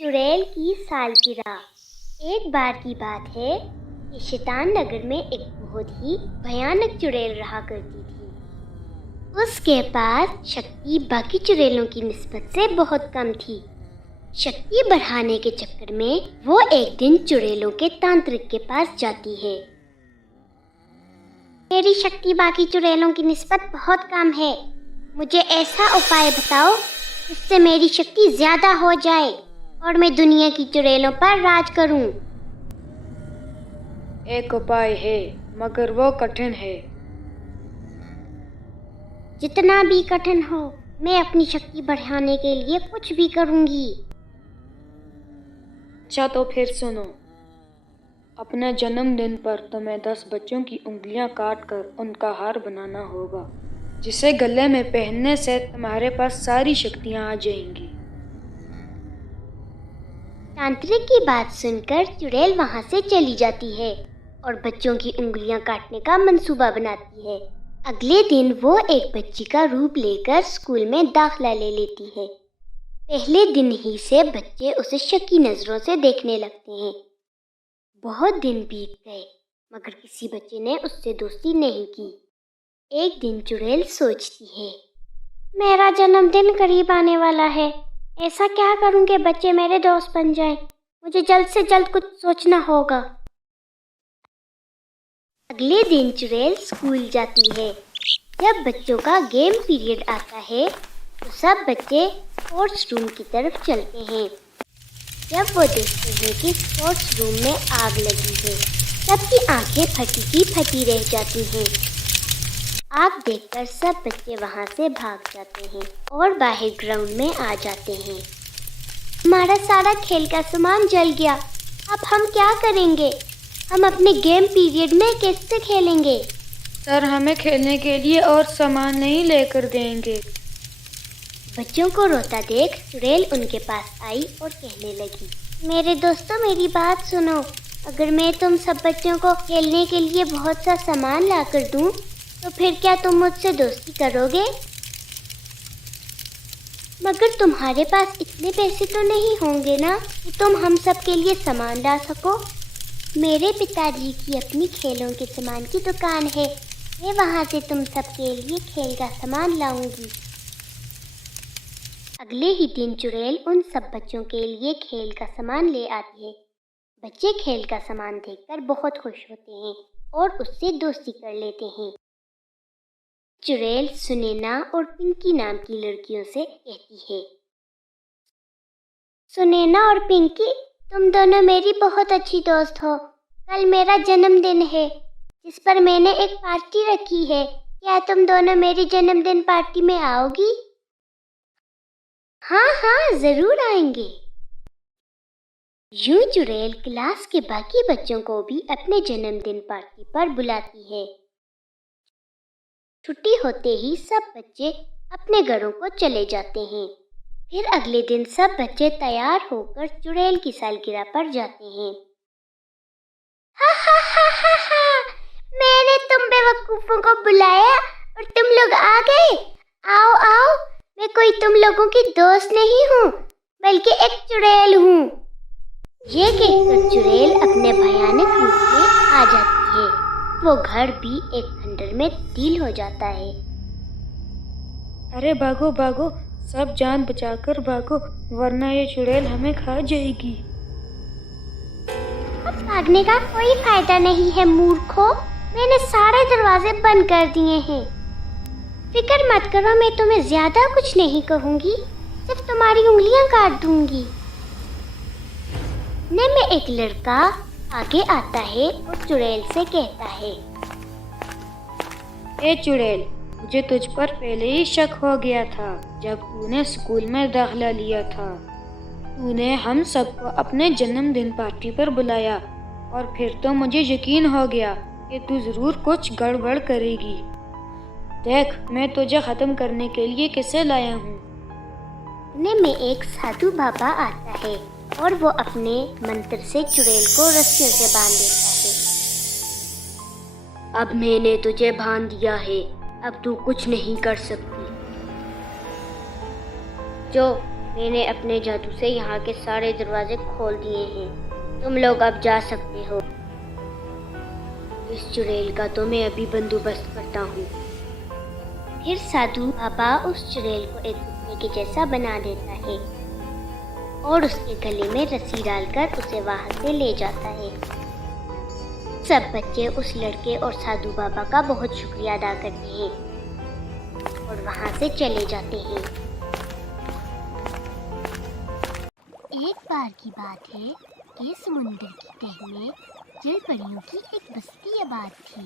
چڑیل کی سالگرہ۔ ایک بار کی بات ہے کہ شیطان نگر میں ایک بہت ہی بھیانک چڑیل رہا کرتی تھی۔ اس کے پاس شکتی باقی چڑیلوں کی نسبت سے بہت کم تھی۔ شکتی بڑھانے کے چکر میں وہ ایک دن چڑیلوں کے تانترک کے پاس جاتی ہے۔ میری شکتی باقی چڑیلوں کی نسبت بہت کم ہے، مجھے ایسا اپائے بتاؤ جس سے میری شکتی زیادہ ہو جائے اور میں دنیا کی چڑیلوں پر راج کروں۔ ایک اپائے ہے مگر وہ کٹھن ہے۔ جتنا بھی کٹھن ہو میں اپنی شکتی بڑھانے کے لیے کچھ بھی کروں گی۔ اچھا تو پھر سنو، اپنے جنم دن پر تمہیں 10 بچوں کی انگلیاں کاٹ کر ان کا ہار بنانا ہوگا، جسے گلے میں پہننے سے تمہارے پاس ساری شکتیاں آ جائیں گی۔ تانترک کی بات سن کر چڑیل وہاں سے چلی جاتی ہے اور بچوں کی انگلیاں کاٹنے کا منصوبہ بناتی ہے۔ اگلے دن وہ ایک بچی کا روپ لے کر اسکول میں داخلہ لے لیتی ہے۔ پہلے دن ہی سے بچے اسے شکی نظروں سے دیکھنے لگتے ہیں۔ بہت دن بیت گئے مگر کسی بچے نے اس سے دوستی نہیں کی۔ ایک دن چڑیل سوچتی ہے، میرا جنم دن قریب آنے والا ہے، ایسا کیا کروں کہ بچے میرے دوست بن جائیں، مجھے جلد سے جلد کچھ سوچنا ہوگا۔ اگلے دن چڑیل اسکول جاتی ہے۔ جب بچوں کا گیم پیریڈ آتا ہے تو سب بچے اسپورٹس روم کی طرف چلتے ہیں۔ جب وہ دیکھتے ہیں کہ اسپورٹس روم میں آگ لگی ہے، سب کی آنکھیں پھٹی کی پھٹی رہ جاتی ہیں۔ آگ دیکھ کر سب بچے وہاں سے بھاگ جاتے ہیں اور باہر گراؤنڈ میں آ جاتے ہیں۔ ہمارا سارا کھیل کا سامان جل گیا، اب ہم کیا کریں گے؟ ہم اپنے گیم پیریڈ میں کیسے کھیلیں گے؟ سر ہمیں کھیلنے کے لیے اور سامان نہیں لے کر دیں گے۔ بچوں کو روتا دیکھ چڑیل ان کے پاس آئی اور کہنے لگی، میرے دوستوں میری بات سنو، اگر میں تم سب بچوں کو کھیلنے کے لیے بہت سا سامان لا کر دوں تو پھر کیا تم مجھ سے دوستی کرو گے؟ مگر تمہارے پاس اتنے پیسے تو نہیں ہوں گے نا کہ تم ہم سب کے لیے سامان لا سکو۔ میرے پتا جی کی اپنی کھیلوں کے سامان کی دکان ہے، میں وہاں سے تم سب کے لیے کھیل کا سامان لاؤں گی۔ اگلے ہی دن چڑیل ان سب بچوں کے لیے کھیل کا سامان لے آتی ہے۔ بچے کھیل کا سامان دیکھ کر بہت خوش ہوتے ہیں اور اس سے دوستی کر لیتے ہیں۔ چڑیل سنینا اور پنکی نام کی لڑکیوں سے کہتی ہے، سنینا اور پنکی، تم دونوں میری بہت اچھی دوست ہو۔ کل میرا جنم دن ہے جس پر میں نے ایک پارٹی رکھی ہے، کیا تم دونوں میری جنم دن پارٹی میں آؤ گی؟ ہاں ہاں ضرور آئیں گے۔ یوں چڑیل کلاس کے باقی بچوں کو بھی اپنے جنم دن پارٹی پر بلاتی ہے۔ چھٹی ہوتے ہی سب بچے اپنے گھروں کو چلے جاتے ہیں۔ پھر اگلے دن سب بچے تیار ہو کر چڑیل کی سالگرہ پر جاتے ہیں۔ ہا ہا ہا ہا ہا، میں نے تم بیوقوفوں کو بلایا اور تم لوگ آ گئے۔ آؤ آؤ، میں کوئی تم لوگوں کی دوست نہیں ہوں بلکہ ایک چڑیل ہوں۔ یہ کہہ کر چڑیل اپنے بھیانک روپ میں آ جاتی ہے۔ وہ گھر بھی ایک کھنڈر میں تبدیل ہو جاتا ہے۔ ارے بھاگو بھاگو، سب جان بچا کر بھاگو ورنہ یہ چڑیل ہمیں کھا جائے گی۔ اب بھاگنے کا کوئی فائدہ نہیں ہے مورکھو، میں نے سارے دروازے بند کر دیے ہیں۔ فکر مت کرو، میں تمہیں زیادہ کچھ نہیں کہوں گی، صرف تمہاری انگلیاں کاٹ دوں گی۔ اتنے میں ایک لڑکا آگے آتا ہے اور چڑیل سے کہتا ہے، اے چڑیل، مجھے تجھ پر پہلے ہی شک ہو گیا تھا جب تو نے اسکول میں داخلہ لیا تھا۔ تو نے ہم سب کو اپنے جنم دن پارٹی پر بلایا اور پھر تو مجھے یقین ہو گیا کہ تو ضرور کچھ گڑبڑ کرے گی۔ دیکھ میں تجھے ختم کرنے کے لیے کسے لایا ہوں۔ اتنے میں ایک سادھو بابا آتا ہے اور وہ اپنے منتر سے چڑیل کو رسیوں سے باندھ دیتا ہے۔ اب میں نے تجھے باندھ دیا ہے، اب تو کچھ نہیں کر سکتی۔ جو میں نے اپنے جادو سے یہاں کے سارے دروازے کھول دیے ہیں، تم لوگ اب جا سکتے ہو۔ اس چڑیل کا تو میں ابھی بندوبست کرتا ہوں۔ پھر سادھو بابا اس چڑیل کو ایک کتے کے جیسا بنا دیتا ہے اور اس کے گلے میں رسی ڈال کر اسے وہاں سے لے جاتا ہے۔ سب بچے اس لڑکے اور سادھو بابا کا بہت شکریہ ادا کرتے ہیں اور وہاں سے چلے جاتے ہیں۔ ایک بار کی بات ہے کہ سمندر کی تہہ میں جل پریوں کی ایک بستی آباد تھی۔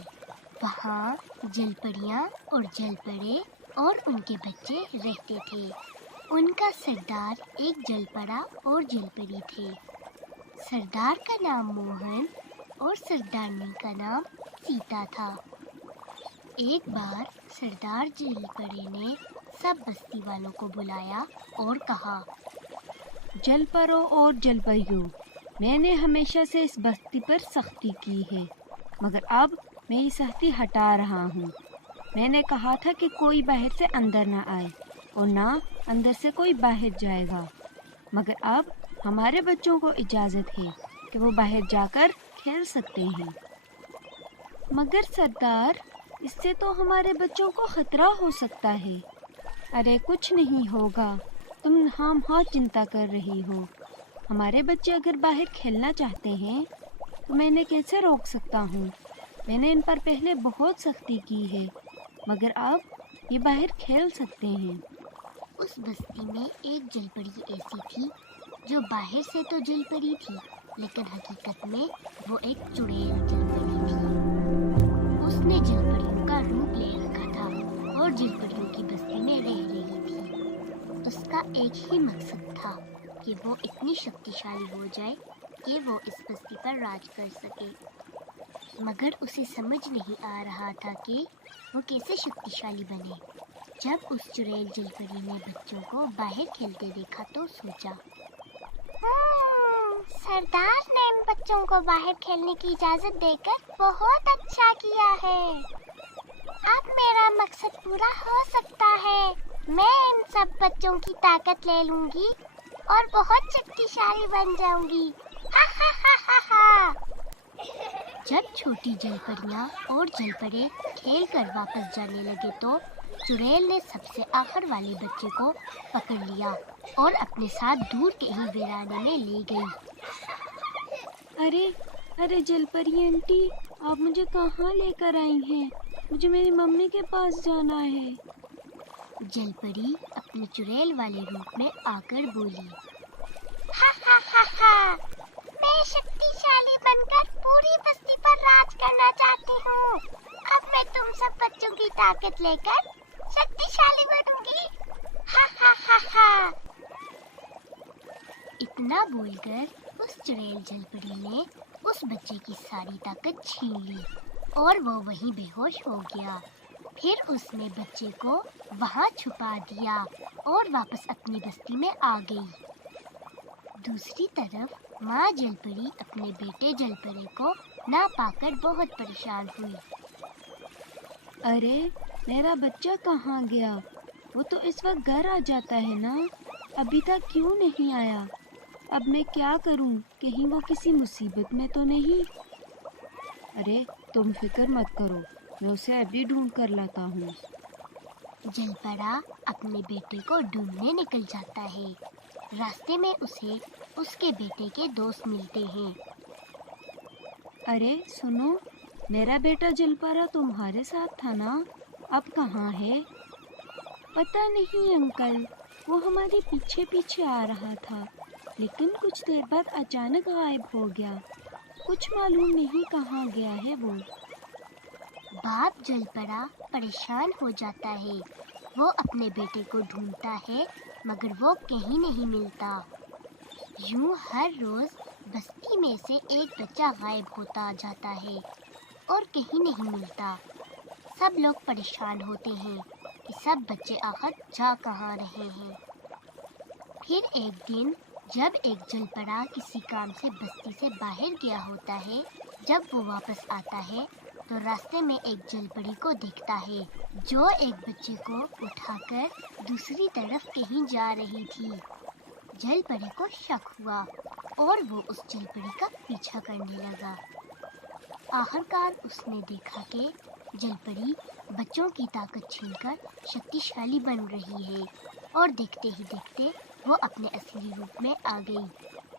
وہاں جل پریاں اور جل پرے اور ان کے بچے رہتے تھے۔ ان کا سردار ایک جل پرا اور جل پری تھے۔ سردار کا نام موہن اور سردارنی کا نام سیتا تھا۔ ایک بار سردار جل پرے نے سب بستی والوں کو بلایا اور کہا، جل پروں اور جل پریوں، میں نے ہمیشہ سے اس بستی پر سختی کی ہے، مگر اب میں یہ سختی ہٹا رہا ہوں۔ میں نے کہا تھا کہ کوئی باہر سے اندر نہ آئے اور نہ اندر سے کوئی باہر جائے گا، مگر اب ہمارے بچوں کو اجازت ہے کہ وہ باہر جا کر کھیل سکتے ہیں۔ مگر سردار، اس سے تو ہمارے بچوں کو خطرہ ہو سکتا ہے۔ ارے کچھ نہیں ہوگا، تم ہاں چنتا کر رہی ہو۔ ہمارے بچے اگر باہر کھیلنا چاہتے ہیں تو میں نے کیسے روک سکتا ہوں؟ میں نے ان پر پہلے بہت سختی کی ہے، مگر اب یہ باہر کھیل سکتے ہیں۔ اس بستی میں ایک جل پری ایسی تھی جو باہر سے تو جل پری تھی لیکن حقیقت میں وہ ایک چڑیل جل پری تھی۔ اس نے جل پریوں کا روپ لے رکھا تھا اور جل پریوں کی بستی میں رہ رہی تھی۔ اس کا ایک ہی مقصد تھا کہ وہ اتنی شکتیشالی ہو جائے کہ وہ اس بستی پر راج کر سکے، مگر اسے سمجھ نہیں آ رہا تھا کہ وہ کیسے شکتیشالی بنے۔ جب اس چڑیل جل پری نے بچوں کو باہر کھیلتے دیکھا تو سوچا، سردار نے ان بچوں کو باہر کھیلنے کی اجازت دے کر بہت اچھا کیا ہے۔ اب میرا مقصد پورا ہو سکتا ہے۔ میں ان سب بچوں کی طاقت لے لوں گی اور بہت شکتیشالی بن جاؤں گی۔ ہا ہا ہا ہا ہا۔ جب چھوٹی جل پریاں اور جل پرے کھیل کر واپس جانے لگے تو چڑیل نے سب سے آخر والے بچے کو پکڑ لیا اور اپنے ساتھ دور کہیں ویرانے میں لے گئی۔ ارے جل پری آنٹی، آپ مجھے کہاں لے کر آئی ہیں؟ مجھے میری ممی کے پاس جانا ہے۔ جل پری اپنے چڑیل والے روپ میں آ کر بولی، ہا ہا ہا ہا، میں شکتیشالی بن کر پوری بستی پر راج کرنا چاہتی ہوں۔ اب میں تم سب بچوں کی طاقت لے کر شکتیشالی بنوں گی۔ ہا ہا ہا ہا۔ اتنا بول کر اس چڑیل جل پری نے اس بچے کی ساری طاقت چھین لی اور وہ وہیں بے ہوش ہو گیا۔ پھر اس نے بچے کو وہاں چھپا دیا اور واپس اپنی بستی میں آ گئی۔ دوسری طرف ماں جل پری اپنے بیٹے جل پرے کو نہ پا کر بہت پریشان ہوئی۔ ارے میرا بچہ کہاں گیا؟ وہ تو اس وقت گھر آ جاتا ہے نا، ابھی تک کیوں نہیں آیا؟ اب میں کیا کروں؟ کہیں وہ کسی مصیبت میں تو نہیں؟ ارے تم فکر مت کرو، میں اسے ابھی ڈھونڈ کر لاتا ہوں۔ جل پرا اپنے بیٹے کو ڈھونڈنے نکل جاتا ہے۔ راستے میں اسے اس کے بیٹے کے دوست ملتے ہیں۔ ارے سنو، میرا بیٹا جل پرا تمہارے ساتھ تھا نا، اب کہاں ہے؟ پتہ نہیں انکل، وہ ہمارے پیچھے پیچھے آ رہا تھا لیکن کچھ دیر بعد اچانک غائب ہو گیا، کچھ معلوم نہیں کہاں گیا ہے وہ۔ باپ جل پرا پریشان ہو جاتا ہے، وہ اپنے بیٹے کو ڈھونڈتا ہے مگر وہ کہیں نہیں ملتا۔ یوں ہر روز بستی میں سے ایک بچہ غائب ہوتا جاتا ہے اور کہیں نہیں ملتا۔ سب لوگ پریشان ہوتے ہیں کہ سب بچے آخر جا کہاں رہے ہیں۔ پھر ایک دن جب ایک جل پرا کسی کام سے بستی سے باہر گیا ہوتا ہے، جب وہ واپس آتا ہے تو راستے میں ایک جل پری کو دیکھتا ہے جو ایک بچے کو اٹھا کر دوسری طرف کہیں جا رہی تھی۔ جل پری کو شک ہوا اور وہ اس جل پری کا پیچھا کرنے لگا۔ آخرکار اس نے دیکھا کہ جل پری بچوں کی طاقت چھین کر شکتیشالی بن رہی ہے اور دیکھتے ہی دیکھتے وہ اپنے اصلی روپ میں آ گئی۔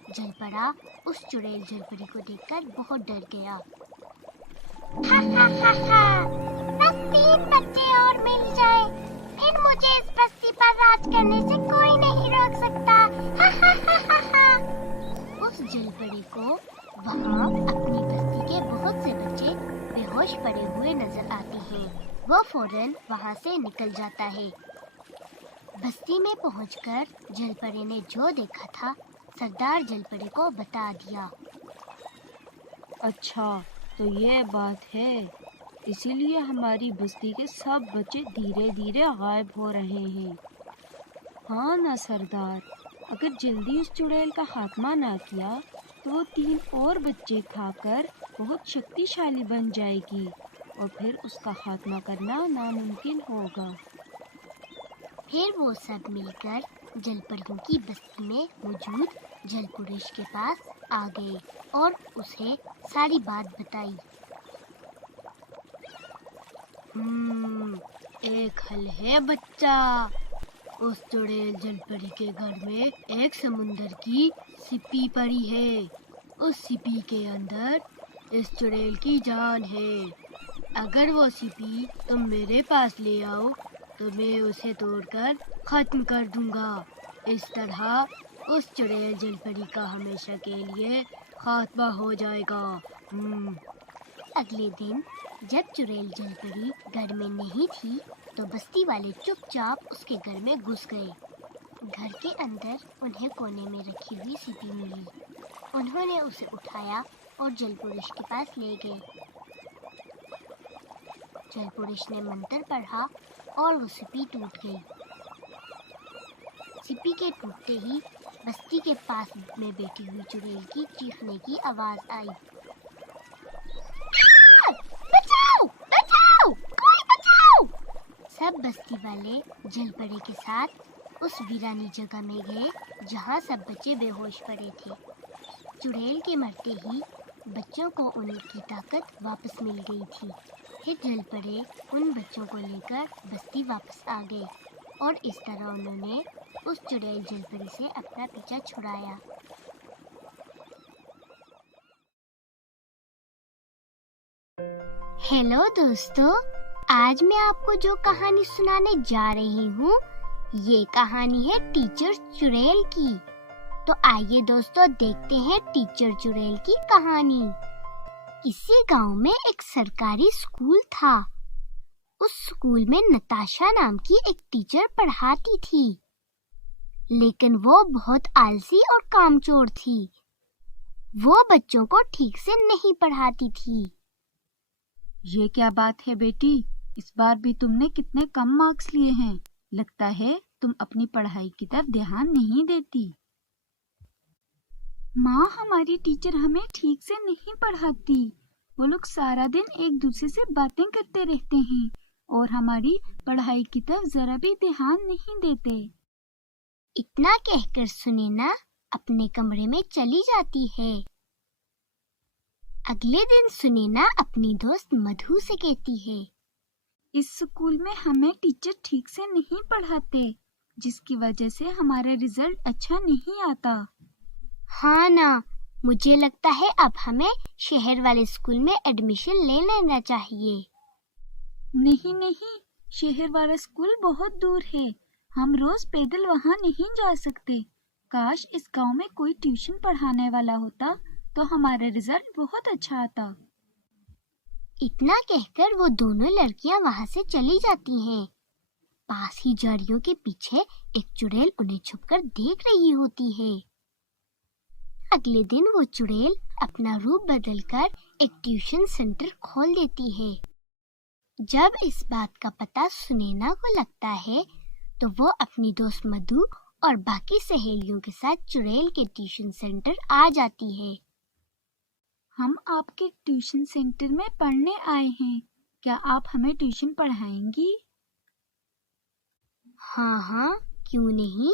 جل پرا اس چڑیل جل پری کو دیکھ کر بہت ڈر گیا۔ بس 3 بچے اور مل جائے، پھر مجھے اس بستی پر راج کرنے سے کوئی نہیں روک سکتا۔ اس جل پری کو وہاں اپنی بستی کے بہت سے بچے بے ہوش پڑے ہوئے نظر آتے ہیں۔ وہ فوراً وہاں سے نکل جاتا ہے۔ بستی میں پہنچ کر جل پری نے جو دیکھا تھا سردار جل پری کو بتا دیا۔ اچھا تو یہ بات ہے، اسی لیے ہماری بستی کے سب بچے دھیرے دھیرے غائب ہو رہے ہیں۔ ہاں نا سردار، اگر جلدی اس چڑیل کا خاتمہ نہ کیا تو وہ 3 اور بچے کھا کر بہت شکتیشالی بن جائے گی اور پھر اس کا خاتمہ کرنا ناممکن ہوگا۔ پھر وہ سب مل کر جل پریوں کی بستی میں موجود جل پریش کے پاس آ گئے اور اسے ساری بات بتائی۔ ایک حل ہے بچہ، اس چڑیل جل پری کے گھر میں ایک سمندر کی سپی پڑی ہے۔ اس سپی کے اندر اس چڑیل کی جان ہے۔ اگر وہ سپی تم میرے پاس لے آؤ تو میں اسے توڑ کر ختم کر دوں گا۔ اس طرح اس چڑیل جل پری کا ہمیشہ کے لیے خاتمہ ہو جائے گا۔ اگلے دن جب چڑیل جل پری گھر میں نہیں تھی تو بستی والے چپ چاپ اس کے گھر میں گھس گئے۔ گھر کے اندر انہیں کونے میں رکھی ہوئی سپی ملی۔ انہوں نے اسے اٹھایا اور جل پریش کے پاس لے گئے۔ جل پریش نے منتر پڑھا اور وہ سپی ٹوٹ گئی۔ سپی کے ٹوٹتے ہی بستی کے پاس میں بیٹھی ہوئی چڑیل کی چیخنے کی آواز آئی۔ بچاؤ بچاؤ، کوئی بچاؤ! سب بستی والے جل پری کے ساتھ اس ویرانی جگہ میں گئے جہاں سب بچے بے ہوش پڑے تھے۔ چڑیل کے مرتے ہی بچوں کو ان کی طاقت واپس مل گئی تھی۔ پھر جل پری ان بچوں کو لے کر بستی واپس آ گئے اور اس طرح انہوں نے اس چڑیل جل پری سے اپنا پیچھا چھڑایا۔ ہیلو دوستو، آج میں آپ کو جو کہانی سنانے جا رہی ہوں یہ کہانی ہے ٹیچر چڑیل کی۔ تو آئیے دوستو دیکھتے ہیں ٹیچر چڑیل کی کہانی۔ کسی گاؤں میں ایک سرکاری اسکول تھا۔ اس اسکول میں نتاشا نام کی ایک ٹیچر پڑھاتی تھی، لیکن وہ بہت آلسی اور کامچور تھی۔ وہ بچوں کو ٹھیک سے نہیں پڑھاتی تھی۔ یہ کیا بات ہے بیٹی، اس بار بھی تم نے کتنے کم مارکس لیے ہیں؟ لگتا ہے تم اپنی پڑھائی کی طرف دھیان نہیں دیتی۔ ماں، ہماری ٹیچر ہمیں ٹھیک سے نہیں پڑھاتی۔ وہ لوگ سارا دن ایک دوسرے سے باتیں کرتے رہتے ہیں اور ہماری پڑھائی کی طرف ذرا بھی دھیان نہیں دیتے۔ اتنا کہہ کر سنینا اپنے کمرے میں چلی جاتی ہے۔ اگلے دن سنینا اپنی دوست مدھو سے کہتی ہے، اس اسکول میں ہمیں ٹیچر ٹھیک سے نہیں پڑھاتے، جس کی وجہ سے ہمارا رزلٹ اچھا نہیں آتا۔ ہاں نا، مجھے لگتا ہے اب ہمیں شہر والے اسکول میں ایڈمیشن لے لینا چاہیے۔ نہیں، شہر والا اسکول بہت دور ہے، ہم روز پیدل وہاں نہیں جا سکتے۔ کاش اس گاؤں میں کوئی ٹیوشن پڑھانے والا ہوتا تو ہمارا رزلٹ بہت اچھا آتا۔ اتنا کہہ کر وہ دونوں لڑکیاں وہاں سے چلی جاتی ہیں۔ پاس ہی جھاڑیوں کے پیچھے ایک چڑیل انہیں چھپ کر دیکھ رہی ہوتی ہے۔ اگلے دن وہ چڑیل اپنا روپ بدل کر ایک ٹیوشن سینٹر کھول دیتی ہے۔ جب اس بات کا پتہ سنینا کو لگتا ہے تو وہ اپنی دوست مدھو اور باقی سہیلیوں کے ساتھ چڑیل کے ٹیوشن سینٹر آ جاتی ہے۔ ہم آپ کے ٹیوشن سینٹر میں پڑھنے آئے ہیں، کیا آپ ہمیں ٹیوشن پڑھائیں گی؟ ہاں، کیوں نہیں،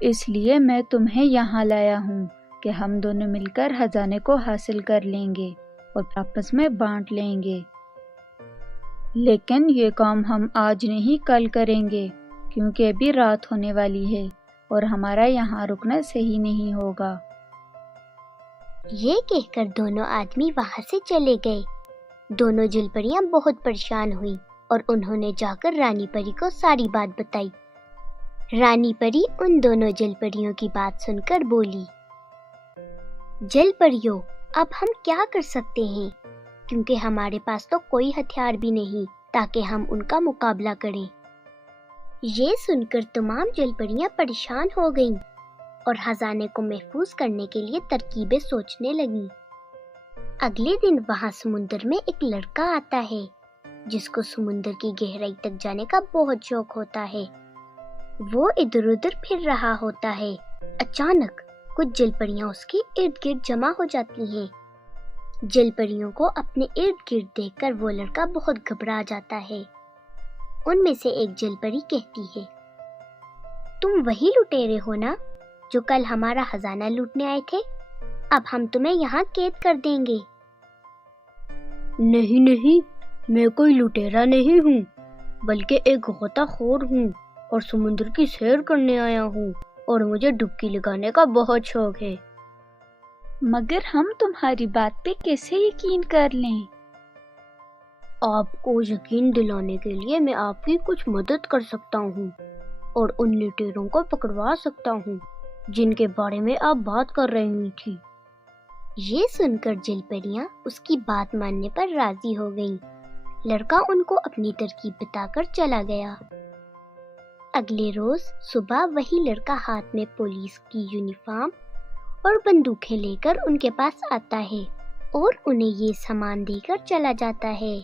اس لیے میں تمہیں یہاں لایا ہوں کہ ہم دونوں مل کر خزانے کو حاصل کر لیں گے اور آپس میں بانٹ لیں گے۔ لیکن یہ کام ہم آج نہیں کل کریں گے، کیونکہ ابھی رات ہونے والی ہے اور ہمارا یہاں رکنا صحیح نہیں ہوگا۔ یہ کہہ کر دونوں آدمی وہاں سے چلے گئے۔ دونوں جل پریاں بہت پریشان ہوئیں اور انہوں نے جا کر رانی پری کو ساری بات بتائی۔ رانی پری ان دونوں جل پریوں کی بات سن کر بولی، جل پریوں، اب ہم کیا کر سکتے ہیں، کیونکہ ہمارے پاس تو کوئی ہتھیار بھی نہیں تاکہ ہم ان کا مقابلہ کریں۔ یہ سن کر تمام جل پریاں پریشان ہو گئیں اور خزانے کو محفوظ کرنے کے لیے ترکیبیں سوچنے لگیں۔ اگلے دن وہاں سمندر میں ایک لڑکا آتا ہے جس کو سمندر کی گہرائی تک جانے کا بہت شوق ہوتا ہے۔ وہ ادھر ادھر پھر رہا ہوتا ہے۔ اچانک کچھ جل پریاں اس کے ارد گرد جمع ہو جاتی ہیں۔ جل پریوں کو اپنے ارد گرد دیکھ کر وہ لڑکا بہت گھبرا جاتا ہے۔ ان میں سے ایک جل پری کہتی ہے، تم وہی لٹیرے ہو نا جو کل ہمارا خزانہ لوٹنے آئے تھے؟ اب ہم تمہیں یہاں قید کر دیں گے۔ نہیں نہیں، میں کوئی لٹیرا نہیں ہوں، بلکہ ایک غوطہ خور ہوں اور سمندر کی سیر کرنے آیا ہوں اور مجھے ڈبکی لگانے کا بہت شوق ہے۔ مگر ہم تمہاری بات پہ کیسے یقین کر لیں؟ آپ کو یقین دلانے کے لیے میں آپ کی کچھ مدد کر سکتا ہوں اور ان لٹیروں کو پکڑوا سکتا ہوں جن کے بارے میں آپ بات کر رہی تھی۔ یہ سن کر جل پریاں اس کی بات ماننے پر راضی ہو گئیں۔ لڑکا ان کو اپنی ترکیب بتا کر چلا گیا۔ اگلے روز صبح وہی لڑکا ہاتھ میں پولیس کی یونیفارم اور بندوقیں لے کر ان کے پاس آتا ہے اور انہیں یہ سامان دے کر چلا جاتا ہے۔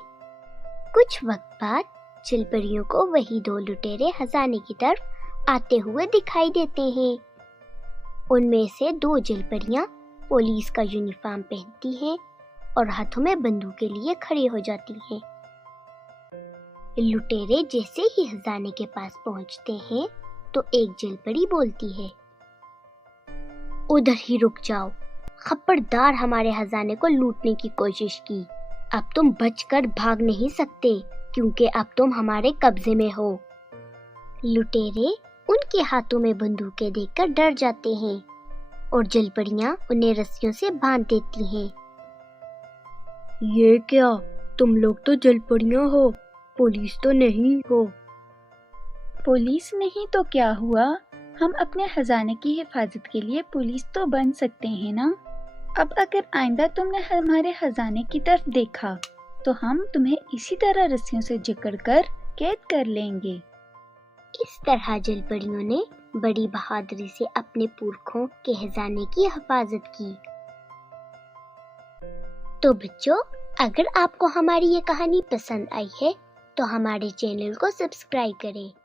کچھ وقت بعد جل پریوں کو وہی دو لٹیرے خزانے کی طرف آتے ہوئے دکھائی دیتے ہیں۔ ان میں سے دو جل پریاں پولیس کا یونیفارم پہنتی ہیں اور ہاتھوں میں بندوقیں لیے کھڑی ہو جاتی ہیں۔ لٹیرے جیسے ہی خزانے کے پاس پہنچتے ہیں تو ایک جل پری بولتی ہے، ادھر ہی رک جاؤ، خبردار ہمارے خزانے کو لوٹنے کی کوشش کی، اب تم بچ کر بھاگ نہیں سکتے کیونکہ اب تم ہمارے قبضے میں ہو۔ لٹیرے ان کے ہاتھوں میں بندوقیں دیکھ کر ڈر جاتے ہیں اور جل پریاں انہیں رسیوں سے باندھ دیتی ہیں۔ یہ کیا، تم لوگ تو جل پریاں ہو، پولیس تو نہیں ہو۔ پولیس نہیں تو کیا ہوا، ہم اپنے خزانے کی حفاظت کے لیے پولیس تو بن سکتے ہیں نا۔ اب اگر آئندہ تم نے ہمارے خزانے کی طرف دیکھا تو ہم تمہیں اسی طرح رسیوں سے جکڑ کر قید کر لیں گے۔ اس طرح جل پریوں نے بڑی بہادری سے اپنے پورکھوں کے خزانے کی حفاظت کی۔ تو بچوں، اگر آپ کو ہماری یہ کہانی پسند آئی ہے تو ہمارے چینل کو سبسکرائب کریں